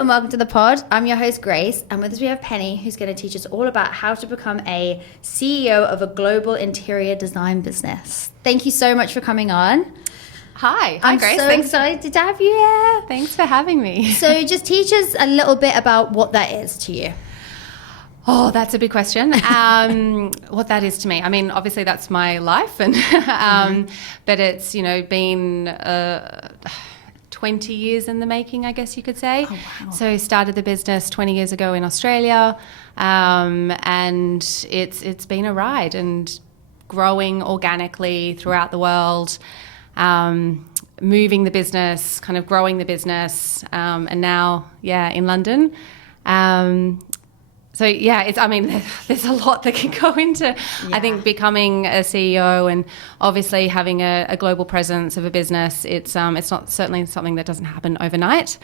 and welcome to the pod. I'm your host, Grace, and with us we have Penny, who's going to teach us all about how to become a CEO of a global interior design business. Thank you so much for coming on. Hi, I'm Grace. so excited to have you here. Thanks for having me. So just teach us a little bit about what that is to you. Oh, that's a big question. What that is to me. I mean, obviously that's my life, and but it's, been 20 years in the making, I guess you could say. Oh, wow. So started the business 20 years ago in Australia, and it's been a ride and growing organically throughout the world, moving the business, kind of growing the business, and now, in London. So there's a lot that can go into, I think, becoming a CEO, and obviously having a global presence of a business. It's not certainly something that doesn't happen overnight.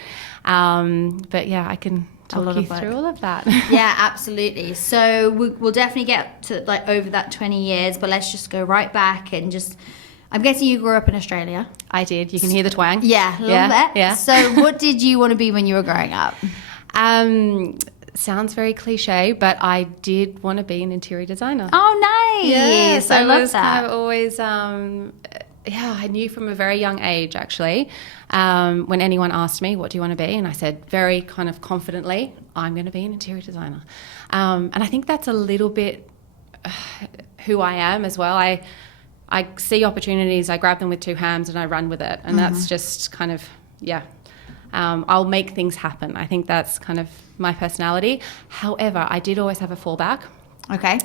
I can talk you through all of that. Yeah, absolutely. So we'll definitely get to over that 20 years, but let's just go right back and just, I'm guessing you grew up in Australia. I did. You can hear the twang. Yeah, a little bit. Yeah. So what did you want to be when you were growing up? Sounds very cliche, but I did want to be an interior designer. Oh, nice. Yes, I love that. Kind of always, I knew from a very young age, actually, when anyone asked me, what do you want to be? And I said very kind of confidently, I'm going to be an interior designer. And I think that's a little bit who I am as well. I see opportunities, I grab them with two hands and I run with it. And that's just kind of, I'll make things happen. I think that's kind of my personality. However, I did always have a fallback. Okay.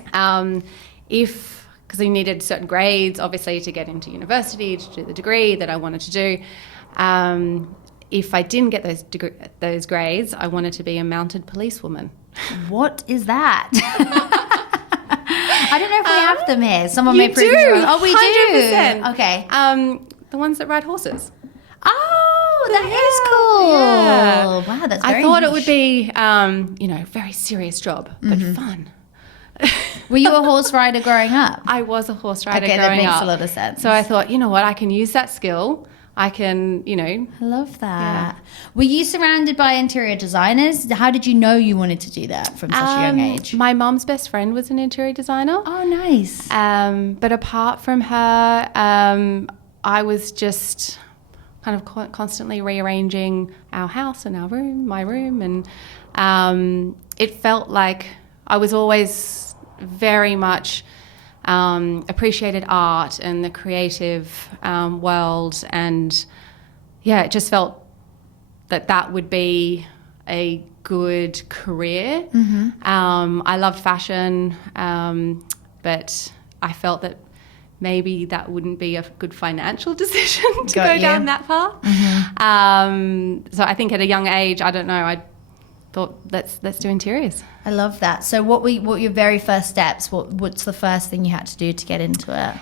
Because I needed certain grades, obviously, to get into university, to do the degree that I wanted to do. If I didn't get those grades, I wanted to be a mounted policewoman. What is that? I don't know if we have them here. Someone may prove do. me wrong. Oh, we 100%. do. Okay. The ones that ride horses. Oh, that is cool. Yeah. Wow, that's very I thought niche. it would be, very serious job, but fun. Were you a horse rider growing up? I was a horse rider Okay, growing that makes up. a lot of sense. So I thought, you know what, I can use that skill. I can, I love that. Yeah. Were you surrounded by interior designers? How did you know you wanted to do that from such a young age? My mom's best friend was an interior designer. Oh, nice. But apart from her, I was just kind of constantly rearranging our house and my room. And it felt like I was always very much appreciated art and the creative world. And it just felt that would be a good career. I loved fashion, but I felt that maybe that wouldn't be a good financial decision to go down that path. So I think at a young age, I don't know, I thought let's do interiors. I love that. So what were your very first steps? What's the first thing you had to do to get into it?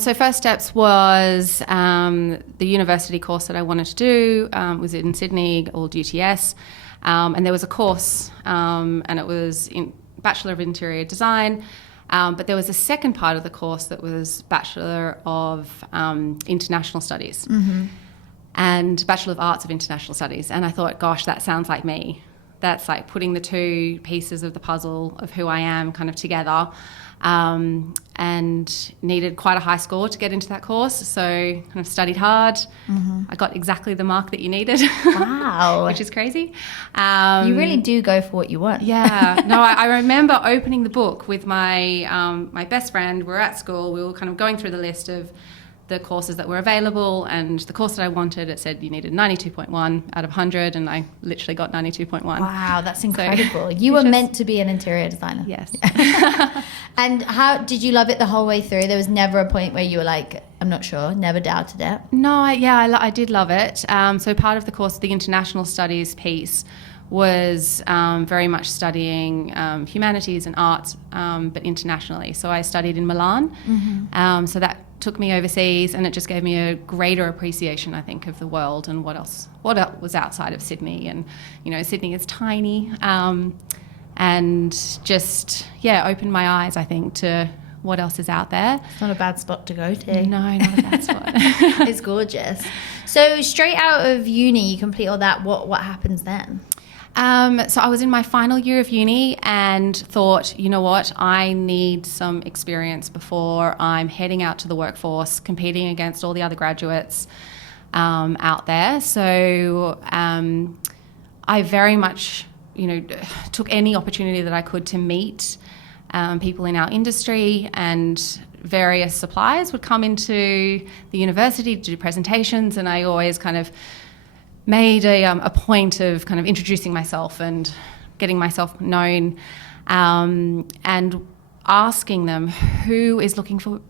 So first steps was the university course that I wanted to do was in Sydney, called UTS. And there was a course, and it was in Bachelor of Interior Design. But there was a second part of the course that was Bachelor of International Studies and Bachelor of Arts of International Studies. And I thought, gosh, that sounds like me. That's like putting the two pieces of the puzzle of who I am kind of together, and needed quite a high score to get into that course. So kind of studied hard. I got exactly the mark that you needed. Wow. Which is crazy. You really do go for what you want. Yeah. No, I remember opening the book with my my best friend. We were at school. We were kind of going through the list of the courses that were available, and the course that I wanted, it said you needed 92.1 out of 100, and I literally got 92.1. Wow, that's incredible. So, you were meant to be an interior designer. Yes. And how did you love it the whole way through? There was never a point where you were like, I'm not sure, never doubted it? No, I did love it. So part of the course, the international studies piece, was very much studying humanities and arts, but internationally. So I studied in Milan. So that took me overseas, and it just gave me a greater appreciation, I think, of the world and what else was outside of Sydney. And Sydney is tiny, and just opened my eyes, I think, to what else is out there. It's not a bad spot to go to. No, not a bad spot. It's gorgeous. So straight out of uni, you complete all that. What happens then? So I was in my final year of uni and thought, you know what, I need some experience before I'm heading out to the workforce, competing against all the other graduates out there. So I very much, took any opportunity that I could to meet people in our industry, and various suppliers would come into the university to do presentations, and I always kind of made a point of kind of introducing myself and getting myself known, and asking them who is looking for,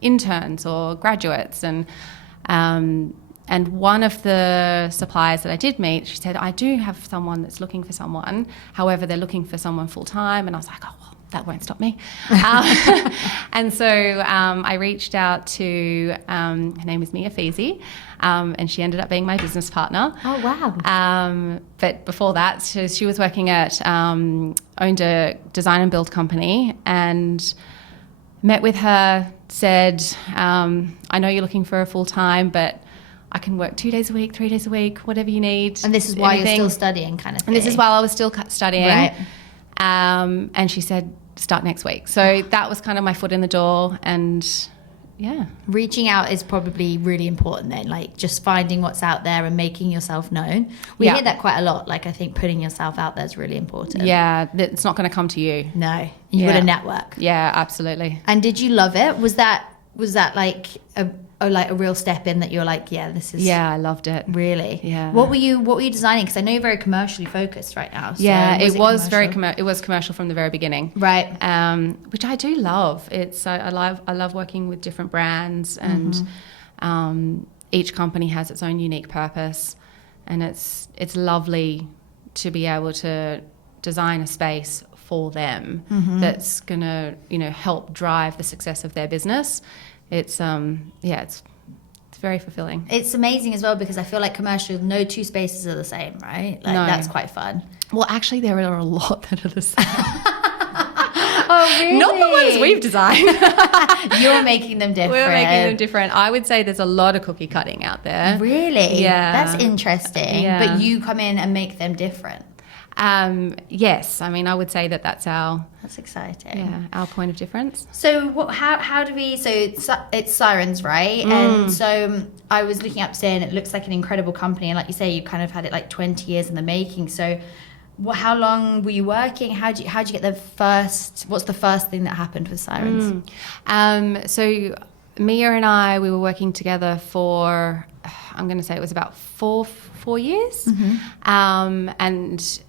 interns or graduates. And one of the suppliers that I did meet, she said, I do have someone that's looking for someone. However, they're looking for someone full time. And I was like, oh, well, that won't stop me. And so I reached out to, her name is Mia Feezy, and she ended up being my business partner. Oh, wow. But before that, she was working at, owned a design and build company, and met with her, said, I know you're looking for a full time, but I can work 2 days a week, 3 days a week, whatever you need. And this is why you're still studying, kind of thing. And this is while I was still studying. Right. And she said, start next week. So that was kind of my foot in the door. And yeah. Reaching out is probably really important then, like just finding what's out there and making yourself known. We hear that quite a lot. Like, I think putting yourself out there is really important. Yeah, it's not going to come to you. No, you got to network. Yeah, absolutely. And did you love it? Was that like a real step in that you're like, yeah, this is... Yeah, I loved it. Really? Yeah. What were you designing? Because I know you're very commercially focused right now. So yeah, it was commercial? it was commercial from the very beginning. Right. Which I do love. I love working with different brands, and each company has its own unique purpose, and it's lovely to be able to design a space for them that's going to, help drive the success of their business. It's it's very fulfilling. It's amazing as well, because I feel like commercial, no two spaces are the same, right? Like, no. That's quite fun. Well, actually, there are a lot that are the same. Oh, really? Not the ones we've designed. You're making them different. We're making them different. I would say there's a lot of cookie cutting out there. Really? Yeah. That's interesting. Yeah. But you come in and make them different. Yes. I mean, I would say that's That's exciting. our point of difference. So how do we, so it's Sirens, right? And so I was looking up today, and it looks like an incredible company. And like you say, you kind of had it like 20 years in the making. So how long were you working? How'd you get what's the first thing that happened with Sirens? So Mia and I, we were working together for, I'm going to say it was about four years. And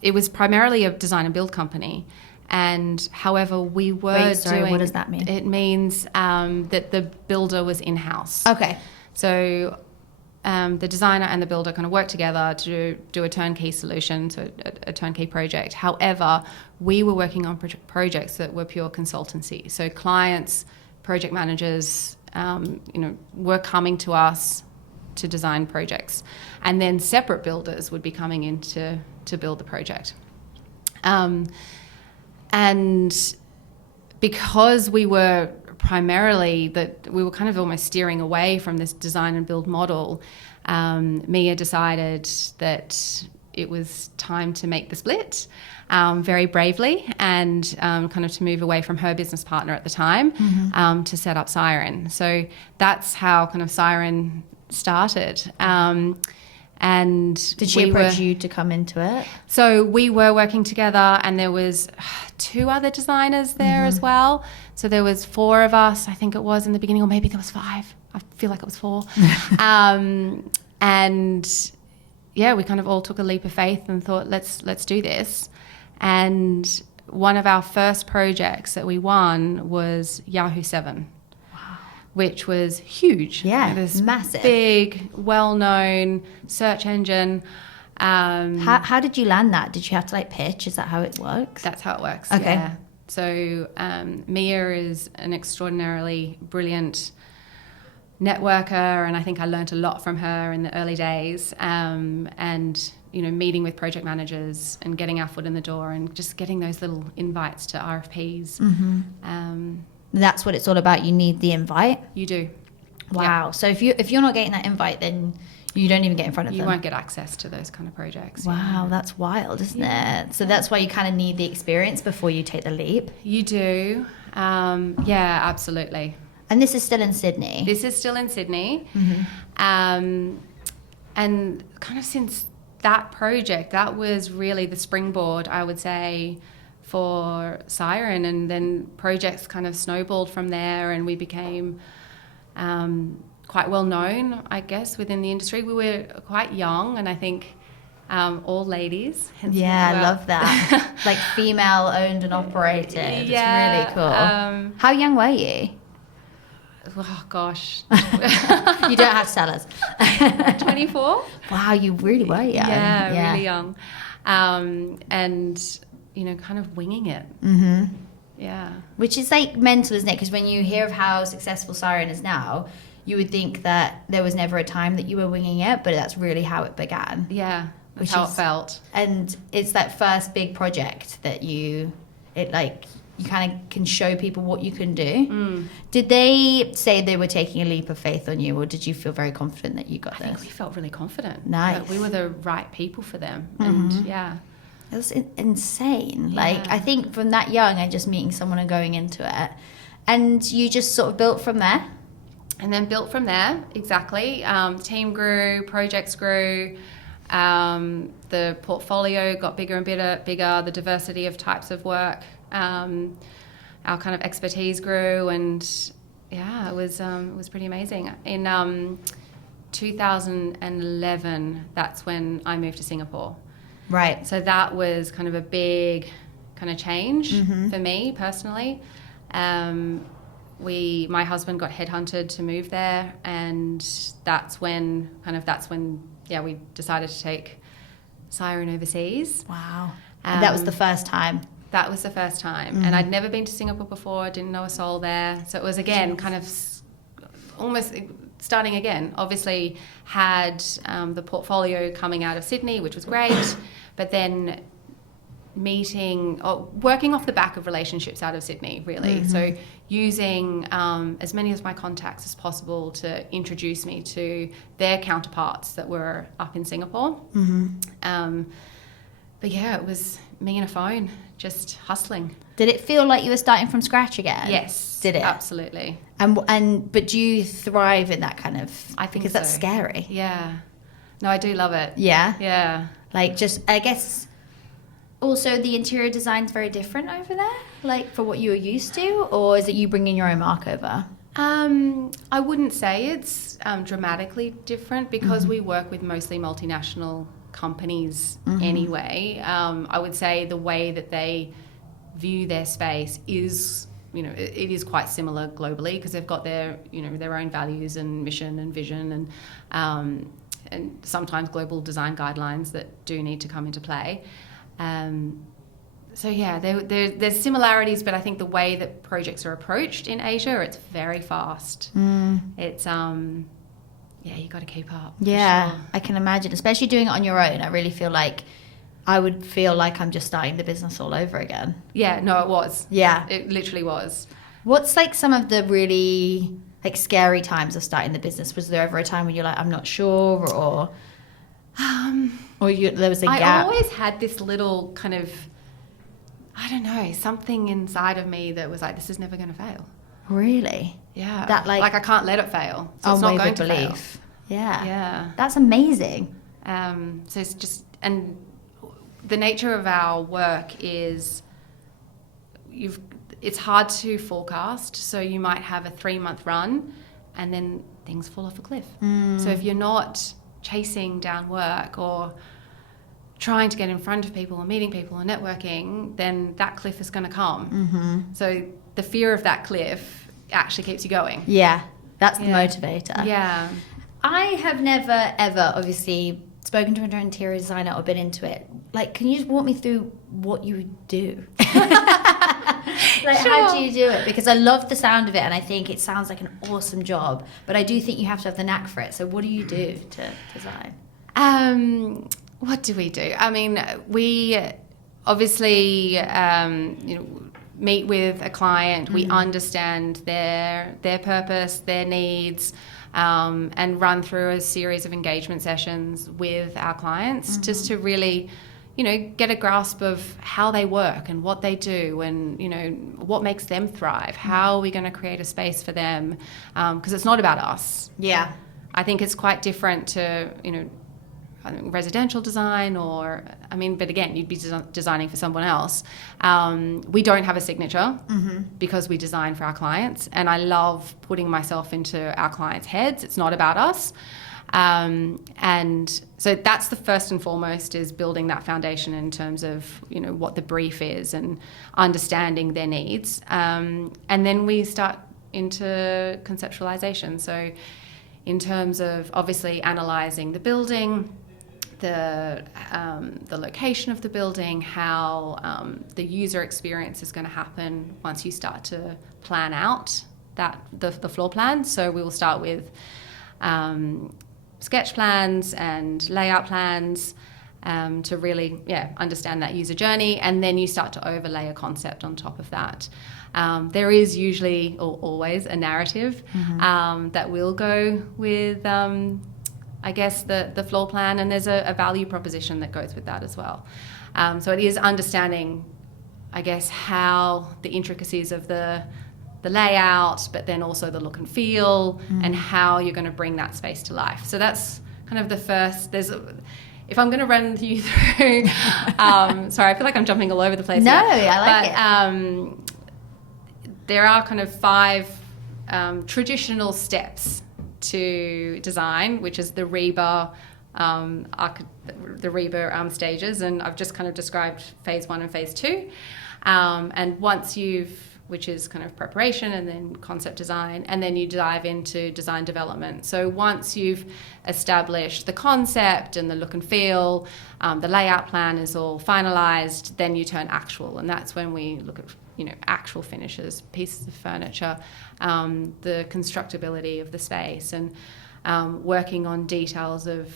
it was primarily a design and build company, and however we were doing. What does that mean? It means that the builder was in-house. Okay. So the designer and the builder kind of work together to do a turnkey solution, so a turnkey project. However, we were working on projects that were pure consultancy. So clients, project managers, were coming to us to design projects, and then separate builders would be coming in to build the project. And because we were we were kind of almost steering away from this design and build model, Mia decided that it was time to make the split, very bravely, and kind of to move away from her business partner at the time, to set up Siren. So that's how kind of Siren started. And did she approach you to come into it? So we were working together, and there was 2 other designers there as well. So there was 4 of us, I think it was in the beginning, or maybe there was 5. I feel like it was 4. And yeah, we kind of all took a leap of faith and thought, let's do this. And one of our first projects that we won was Yahoo 7. Which was huge. Yeah, it was massive. Big, well-known search engine. How did you land that? Did you have to like pitch? Is that how it works? That's how it works. Okay. Yeah. So Mia is an extraordinarily brilliant networker, and I think I learned a lot from her in the early days. And meeting with project managers and getting our foot in the door and just getting those little invites to RFPs. That's what it's all about. You need the invite. You do. Wow. Yep. So if you're not getting that invite, then you don't even get in front of them. You won't get access to those kind of projects. Wow, that's wild, isn't it? So that's why you kind of need the experience before you take the leap. You do. Yeah, absolutely. And this is still in Sydney. This is still in Sydney. And kind of since that project, that was really the springboard, I would say, for Siren. And then projects kind of snowballed from there, and we became quite well known, I guess, within the industry. We were quite young, and I think all ladies. Yeah, I love that. Like female owned and operated. Yeah, it's really cool. How young were you? Oh gosh. You don't have to tell us. 24. Wow, you really were young. Yeah, really young. And kind of winging it. Yeah. Which is like mental, isn't it? Because when you hear of how successful Siren is now, you would think that there was never a time that you were winging it, but that's really how it began. Yeah, that's how it felt. And it's that first big project that you kind of can show people what you can do. Did they say they were taking a leap of faith on you, or did you feel very confident that you got this? I think we felt really confident. Nice. That we were the right people for them. And yeah. It was insane. Like, I think from that young and just meeting someone and going into it, and you just sort of built from there. And then built from there, exactly. Team grew, projects grew, the portfolio got bigger and bigger, the diversity of types of work, our kind of expertise grew, and yeah, it was pretty amazing. In 2011, that's when I moved to Singapore. Right. So that was kind of a big kind of change for me personally. My husband got headhunted to move there, and that's when we decided to take Siren overseas. Wow. And that was the first time. That was the first time. And I'd never been to Singapore before, didn't know a soul there. So it was again kind of almost starting again. Obviously had the portfolio coming out of Sydney, which was great, but then working off the back of relationships out of Sydney, really. So using as many of my contacts as possible to introduce me to their counterparts that were up in Singapore. But yeah, it was me and a phone, just hustling. Did it feel like you were starting from scratch again? Yes. Did it? Absolutely. But do you thrive in that kind of... I think because that's scary. Yeah. No, I do love it. Yeah? Yeah. Like, just, I guess... Also, the interior design's very different over there, like for what you were used to, or is it you bringing your own mark over? I wouldn't say it's dramatically different because we work with mostly multinational companies anyway. I would say the way that they view their space is, it is quite similar globally because they've got their, their own values and mission and vision and sometimes global design guidelines that do need to come into play. So yeah, there's similarities, but I think the way that projects are approached in Asia, it's very fast. It's you got to keep up. Yeah, sure. I can imagine, especially doing it on your own. I really feel like I would feel like I'm just starting the business all over again. Yeah, no, it was. Yeah, it literally was. What's like some of the really like scary times of starting the business? Was there ever a time when you're like, I'm not sure, or there was a gap? I always had this little kind of, I don't know, something inside of me that was like, this is never going to fail. Really? Yeah. That like I can't let it fail. So it's not going to fail. Yeah. Yeah. That's amazing. So it's just, and the nature of our work is it's hard to forecast. So you might have a 3-month run and then things fall off a cliff. So if you're not chasing down work or trying to get in front of people or meeting people or networking, then that cliff is going to come. So the fear of that cliff actually keeps you going. Yeah, that's the motivator. Yeah. I have never, ever, obviously, spoken to an interior designer or been into it. Like, can you just walk me through what you do? Like, how do you do it? Because I love the sound of it, and I think it sounds like an awesome job, but I do think you have to have the knack for it. So what do you do to design? What do we do? I mean, we obviously, meet with a client. We understand their purpose, their needs, and run through a series of engagement sessions with our clients just to really, get a grasp of how they work and what they do and, what makes them thrive. How are we going to create a space for them? Because it's not about us. Yeah. I think it's quite different to, residential design but again, you'd be designing for someone else. We don't have a signature because we design for our clients, and I love putting myself into our clients' heads. It's not about us. And so that's the first and foremost, is building that foundation in terms of, what the brief is and understanding their needs. And then we start into conceptualization. So in terms of obviously analyzing the building, the location of the building, how the user experience is going to happen once you start to plan out the floor plan. So we will start with sketch plans and layout plans to really understand that user journey, and then you start to overlay a concept on top of that. There is usually or always a narrative that will go with the floor plan, and there's a value proposition that goes with that as well. So it is understanding, how the intricacies of the layout, but then also the look and feel and how you're going to bring that space to life. So that's kind of the first. If I'm going to run you through, sorry, I feel like I'm jumping all over the place. No, here. I like it. There are kind of 5 traditional steps to design, which is the REBA, stages, and I've just kind of described phase 1 and phase 2. And once which is kind of preparation and then concept design, and then you dive into design development. So once you've established the concept and the look and feel, the layout plan is all finalized, then you turn actual, and that's when we look at actual finishes, pieces of furniture, the constructability of the space, and working on details of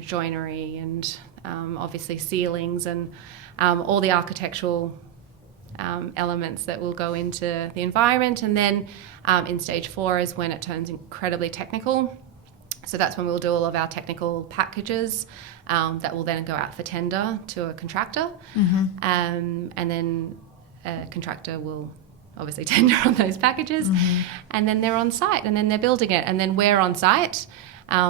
joinery and obviously ceilings and all the architectural elements that will go into the environment. And then in stage 4 is when it turns incredibly technical. So that's when we'll do all of our technical packages that will then go out for tender to a contractor. And then a contractor will obviously tender on those packages, and then they're on site, and then they're building it, and then we're on site.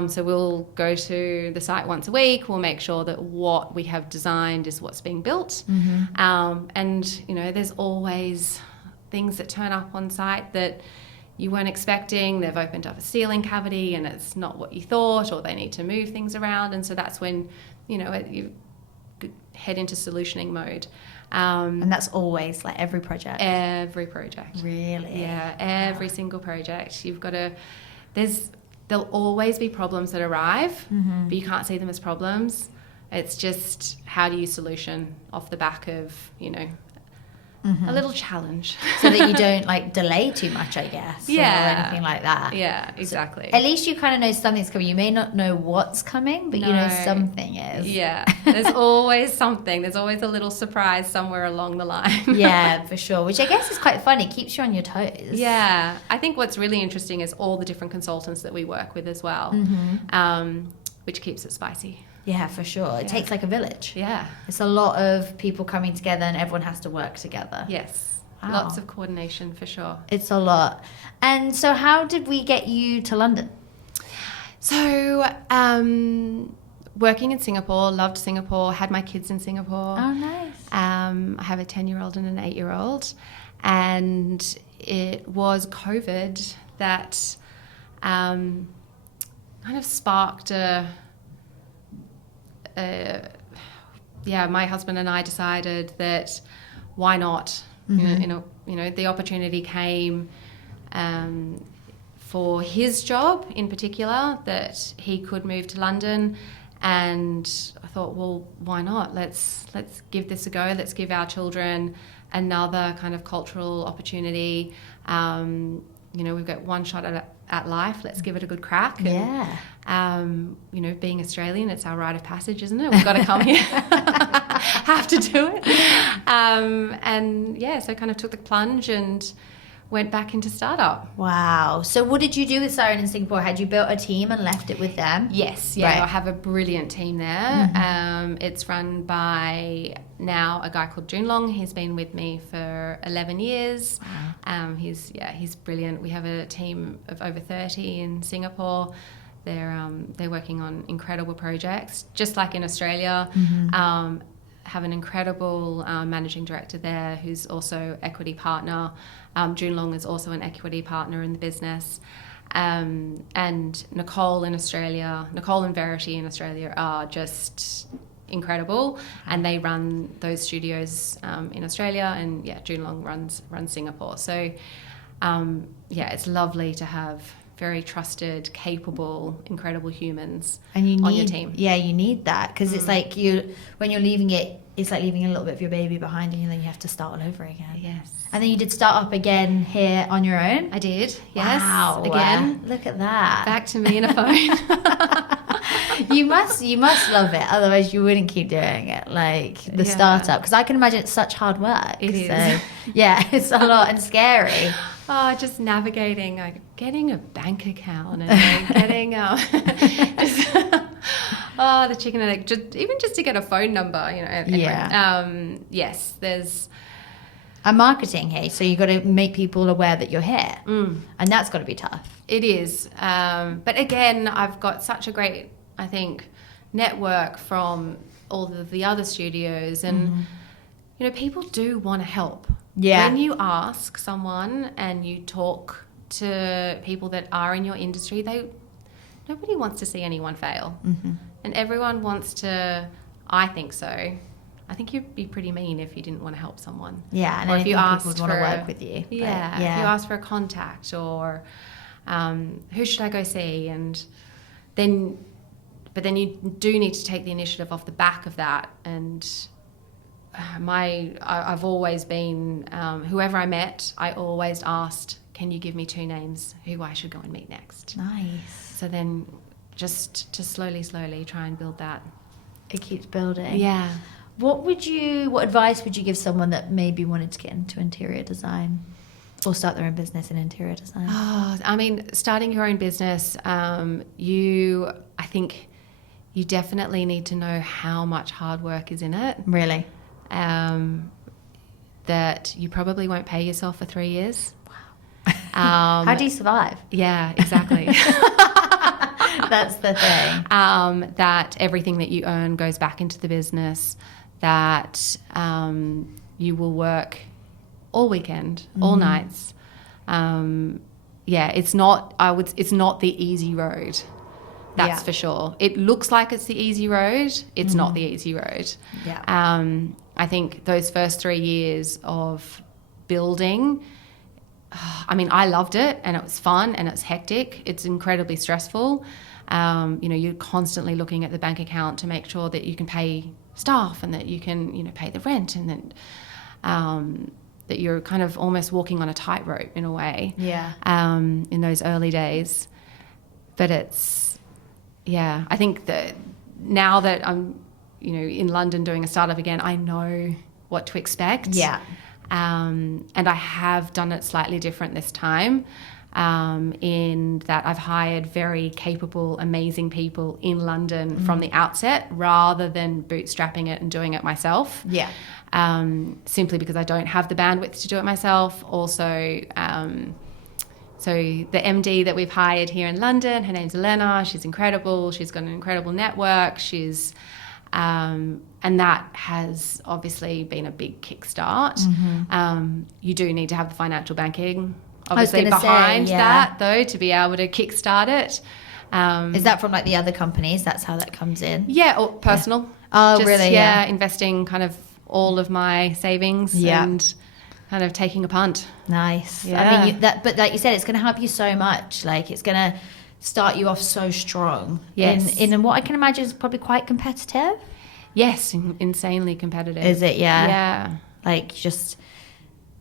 So we'll go to the site once a week. We'll make sure that what we have designed is what's being built. And, there's always things that turn up on site that you weren't expecting. They've opened up a ceiling cavity and it's not what you thought, or they need to move things around. And so that's when, you head into solutioning mode. And that's always like every project? Every project. Really? Yeah, every single project. You've got to, there'll always be problems that arrive, but you can't see them as problems. It's just, how do you solution off the back of, a little challenge. So that you don't delay too much, I guess. Yeah. Or anything like that. Yeah, exactly. So at least you kind of know something's coming. You may not know what's coming, but you know something is. Yeah. There's always something. There's always a little surprise somewhere along the line. Yeah, for sure. Which I guess is quite fun. It keeps you on your toes. Yeah. I think what's really interesting is all the different consultants that we work with as well, which keeps it spicy. Yeah, for sure. It takes like a village. Yeah. It's a lot of people coming together and everyone has to work together. Yes. Wow. Lots of coordination for sure. It's a lot. And so how did we get you to London? So, working in Singapore, loved Singapore, had my kids in Singapore. Oh, nice. I have a 10-year-old and an 8-year-old. And it was COVID that kind of sparked my husband and I decided that why not? The opportunity came for his job in particular, that he could move to London, And I thought, well, why not? Let's give this a go. Let's give our children another kind of cultural opportunity. We've got one shot at life. Let's give it a good crack. And, being Australian, it's our rite of passage, isn't it? We've got to come here. Have to do it. So I kind of took the plunge and went back into startup. Wow. So what did you do with Siren in Singapore? Had you built a team and left it with them? Yes. Yeah. Right. I have a brilliant team there. It's run by now a guy called Jun Long. He's been with me for 11 years. Wow. He's brilliant. We have a team of over 30 in Singapore. They're working on incredible projects, just like in Australia. Have an incredible managing director there who's also equity partner. Jun Long is also an equity partner in the business. And Nicole and Verity in Australia are just incredible, and they run those studios in Australia, and Jun Long runs Singapore. So it's lovely to have very trusted, capable, incredible humans on your team. Yeah, you need that, because it's like when you're leaving it, it's like leaving a little bit of your baby behind, and then you have to start all over again. Yes. And then you did start up again here on your own? I did, yes. Wow. Again. Look at that. Back to me and a phone. You must love it, otherwise you wouldn't keep doing it, like the startup, because I can imagine it's such hard work. It is. So, it's a lot and scary. Oh, just navigating, like getting a bank account and getting the chicken and egg, just to get a phone number, Anyway. Yes, there's a marketing here, so you got to make people aware that you're here, and that's got to be tough. It is, but again, I've got such a great, I think, network from all of the other studios, and people do want to help. Yeah. When you ask someone and you talk to people that are in your industry, nobody wants to see anyone fail, and everyone wants to. I think so. I think you'd be pretty mean if you didn't want to help someone. Yeah, and if you asked people would want to work with you. Yeah, if you asked for a contact or who should I go see, and then you do need to take the initiative off the back of that. And I've always been whoever I met, I always asked, can you give me 2 names who I should go and meet next? Nice. So then just to slowly try and build that. It keeps building. Yeah. What advice would you give someone that maybe wanted to get into interior design or start their own business in interior design? Oh, I mean, starting your own business, I think you definitely need to know how much hard work is in it. Really? That you probably won't pay yourself for 3 years. Wow. How do you survive? Yeah, exactly. That's the thing. That everything that you earn goes back into the business, that you will work all weekend, all nights. It's not the easy road. That's for sure. It looks like it's the easy road. It's not the easy road. Yeah. I think those first 3 years of building, I loved it, and it was fun, and it's hectic. It's incredibly stressful. You're constantly looking at the bank account to make sure that you can pay staff and that you can, pay the rent, and then that you're kind of almost walking on a tightrope in a way. Yeah. In those early days. But I think that now that I'm, in London doing a startup again, I know what to expect. Yeah. And I have done it slightly different this time, in that I've hired very capable, amazing people in London from the outset, rather than bootstrapping it and doing it myself. Yeah. Simply because I don't have the bandwidth to do it myself. Also, so the MD that we've hired here in London, her name's Elena. She's incredible. She's got an incredible network. She's and that has obviously been a big kickstart. You do need to have the financial backing, obviously, behind that, though, to be able to kickstart it. Is that from like the other companies? That's how that comes in? Yeah, or personal. Yeah. Oh, really? Yeah, investing kind of all of my savings and kind of taking a punt. Nice. Yeah. I mean, but like you said, it's going to help you so much. Like, it's going to start you off so strong. Yes. In what I can imagine is probably quite competitive. Yes, insanely competitive. Is it? Yeah. Yeah. Like just,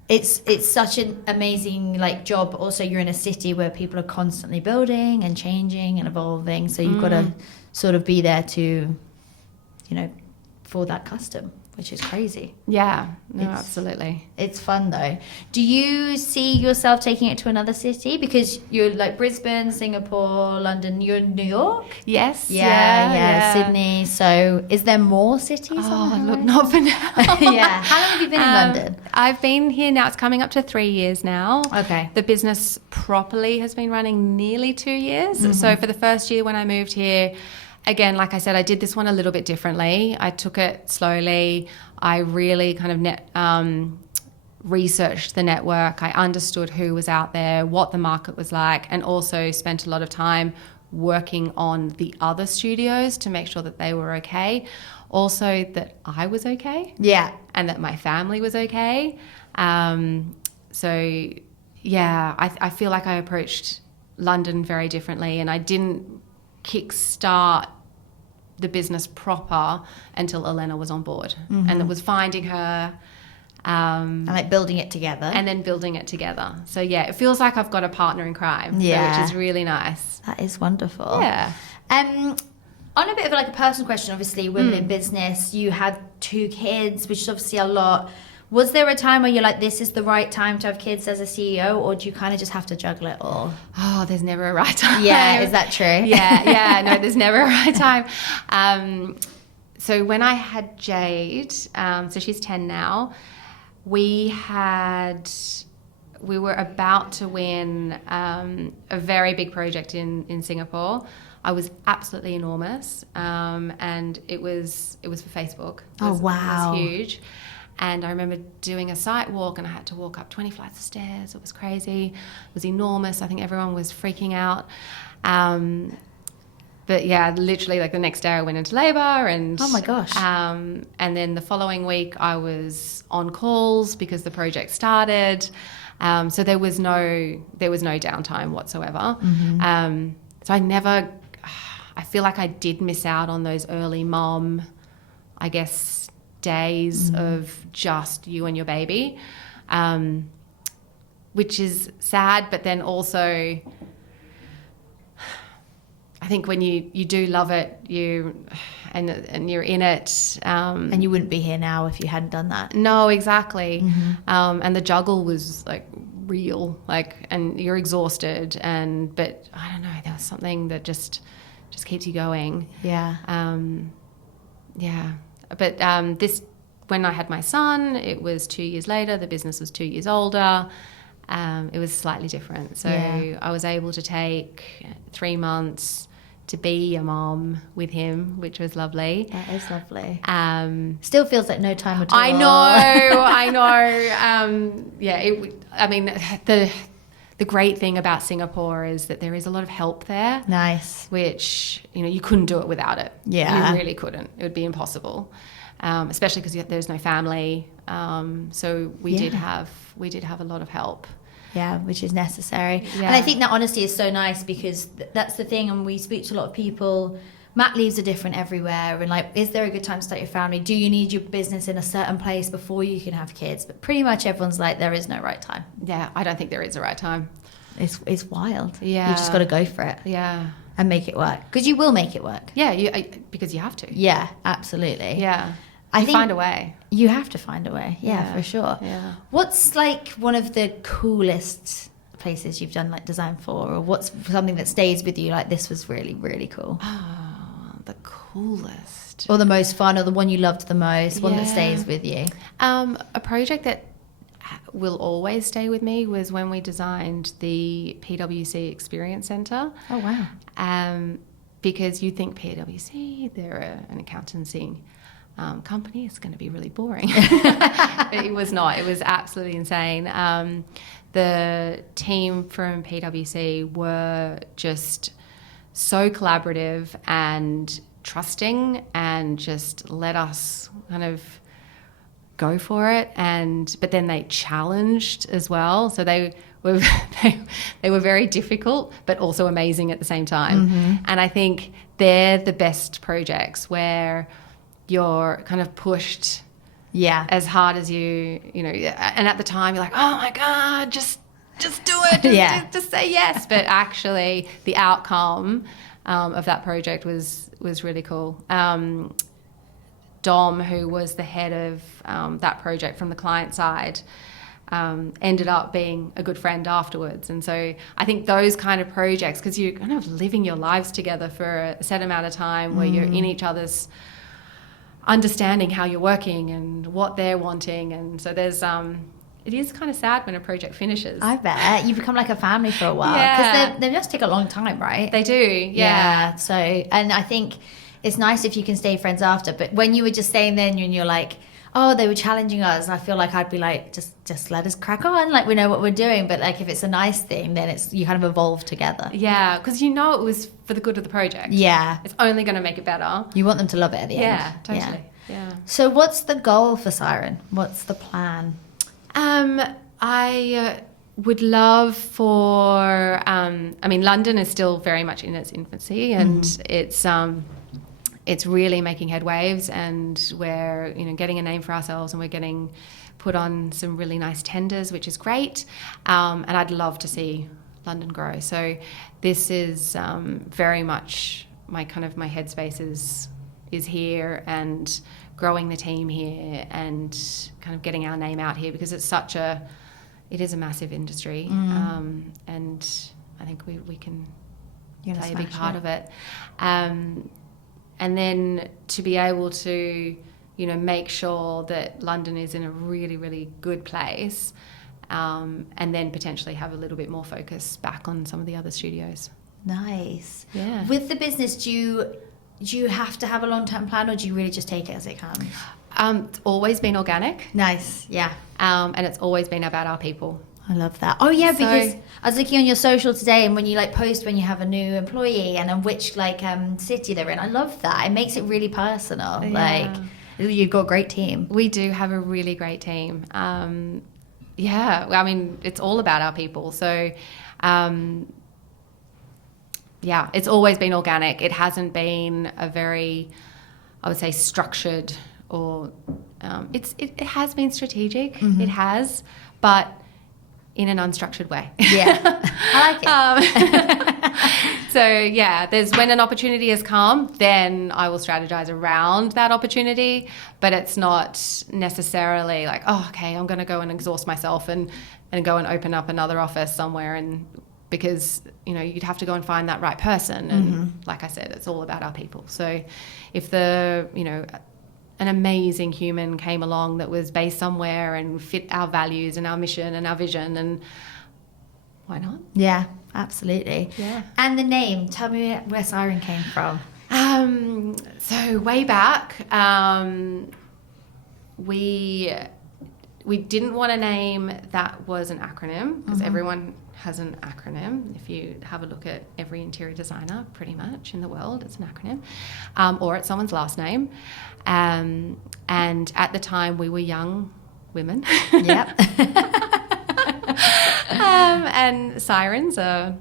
it's such an amazing like job. Also, you're in a city where people are constantly building and changing and evolving. So you've got to sort of be there to, you know, for that custom, which is crazy. Yeah, no, absolutely. It's fun though. Do you see yourself taking it to another city? Because you're like Brisbane, Singapore, London, you're in New York? Yes. Yeah. Sydney. So is there more cities? Oh, look, not for now. Yeah. How long have you been in London? I've been here now, it's coming up to 3 years now. Okay. The business properly has been running nearly 2 years. So for the first year when I moved here, again, like I said, I did this one a little bit differently. I took it slowly. I really kind of researched the network. I understood who was out there, what the market was like, and also spent a lot of time working on the other studios to make sure that they were okay. Also that I was okay. Yeah. And that my family was okay. So, yeah, I feel like I approached London very differently, and I didn't kickstart the business proper until Elena was on board, and it was finding her And like building it together. and then building it together. So yeah, it feels like I've got a partner in crime, Yeah. which is really nice. That is wonderful. Yeah. On a bit of like a personal question, obviously, women in business, you had 2 kids, which is obviously a lot. Was there a time where you're like, this is the right time to have kids as a CEO, or do you kind of just have to juggle it all? Oh, there's never a right time. Yeah, is that true? Yeah, no, there's never a right time. So when I had Jade, so she's 10 now, we were about to win a very big project in Singapore. I was absolutely enormous, and it was for Facebook. Oh, wow. It was huge. And I remember doing a site walk, and I had to walk up 20 flights of stairs. It was crazy. It was enormous. I think everyone was freaking out. But yeah, literally like the next day I went into labour, and oh my gosh. And then the following week I was on calls because the project started. So there was no downtime whatsoever. So I feel like I did miss out on those early mom, I guess, days of just you and your baby, which is sad, but then also I think when you do love it, and you're in it, and you wouldn't be here now if you hadn't done that. No, exactly. And the juggle was like real, like, and you're exhausted, but I don't know, there was something that just keeps you going. Yeah. Yeah. But when I had my son, it was 2 years later. The business was 2 years older. It was slightly different. So Yeah. I was able to take 3 months to be a mom with him, which was lovely. That is lovely. Still feels like no time at all. I know. The great thing about Singapore is that there is a lot of help there. Nice. Which, you couldn't do it without it. Yeah. You really couldn't. It would be impossible. Especially because there's no family. So we did have a lot of help. Yeah, which is necessary. Yeah. And I think that honesty is so nice, because that's the thing. And we speak to a lot of people. Mat leaves are different everywhere. And like, is there a good time to start your family? Do you need your business in a certain place before you can have kids? But pretty much everyone's like, there is no right time. Yeah, I don't think there is a right time. It's wild. Yeah. You just got to go for it. Yeah. And make it work. Because you will make it work. Yeah, because you have to. Yeah, absolutely. Yeah. I think find a way. You have to find a way. Yeah, for sure. Yeah. What's like one of the coolest places you've done like design for, or what's something that stays with you like this was really, really cool? Oh, the coolest. Or the most fun, or the one you loved the most, one that stays with you? A project that will always stay with me was when we designed the PwC Experience Centre. Oh, wow. Because you think PwC, they're an accountancy company, it's going to be really boring. It was not. It was absolutely insane. The team from PwC were just so collaborative and trusting, and just let us kind of go for it. But then they challenged as well. So were they were very difficult, but also amazing at the same time. And I think they're the best projects where you're kind of pushed as hard as you know, and at the time you're like, oh my God, just do it, just say yes. But actually the outcome of that project was really cool. Dom, who was the head of that project from the client side, ended up being a good friend afterwards. And so I think those kind of projects, because you're kind of living your lives together for a set amount of time where you're in each other's understanding how you're working and what they're wanting. And so there's it is kind of sad when a project finishes. I bet. You become like a family for a while. Because they must take a long time, right? They do, yeah. So, and I think it's nice if you can stay friends after. But when you were just staying there and you're like, oh, they were challenging us, and I feel like I'd be like, just let us crack on, like we know what we're doing. But like if it's a nice thing, then it's you kind of evolve together. Yeah, because you know it was for the good of the project. Yeah. It's only going to make it better. You want them to love it at the end. Yeah, totally. Yeah. So what's the goal for Siren? What's the plan? I would love for, I mean, London is still very much in its infancy, and it's really making headwaves, and we're, you know, getting a name for ourselves, and we're getting put on some really nice tenders, which is great. And I'd love to see London grow. So this is very much my headspace is here, and growing the team here, and kind of getting our name out here, because it is a massive industry. And I think we can play a big part of it. And then to be able to, you know, make sure that London is in a really, really good place, and then potentially have a little bit more focus back on some of the other studios. Nice. Yeah. With the business, do you have to have a long-term plan, or do you really just take it as it comes? It's always been organic. Nice, yeah. And it's always been about our people. I love that. Oh yeah, because I was looking on your social today, and when you like post when you have a new employee and on which like city they're in, I love that. It makes it really personal. Yeah. Like you've got a great team. We do have a really great team. Yeah, I mean, it's all about our people. So yeah, it's always been organic. It hasn't been a very, I would say, structured, or it has been strategic. It has, but in an unstructured way. Yeah, I like it. So yeah, when an opportunity has come, then I will strategize around that opportunity, but it's not necessarily like, oh, okay, I'm going to go and exhaust myself and go and open up another office somewhere, and because, you know, you'd have to go and find that right person. And like I said, it's all about our people. So if an amazing human came along that was based somewhere and fit our values and our mission and our vision, and why not? Yeah, absolutely. Yeah. And the name, tell me where Siren came from. So way back, we didn't want a name that was an acronym, because everyone has an acronym. If you have a look at every interior designer pretty much in the world, it's an acronym, or it's someone's last name. And at the time we were young women. Yep. And sirens are,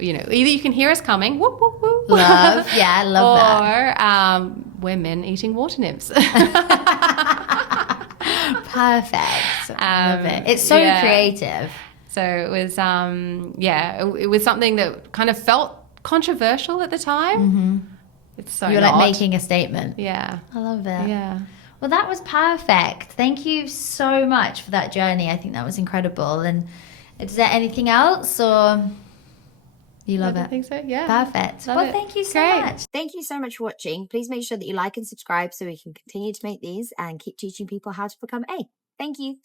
you know, either you can hear us coming, whoop, whoop, whoop. Love, yeah, I love that. Or we're men eating water nymphs. Perfect. Love it. It's so creative. So it was, it was something that kind of felt controversial at the time. It's so You're like making a statement. Yeah. I love it. Yeah. Well, that was perfect. Thank you so much for that journey. I think that was incredible. And is there anything else, or you love it? I think so, yeah. Perfect. Well, thank you so much. Thank you so much for watching. Please make sure that you like and subscribe so we can continue to make these and keep teaching people how to become A. Thank you.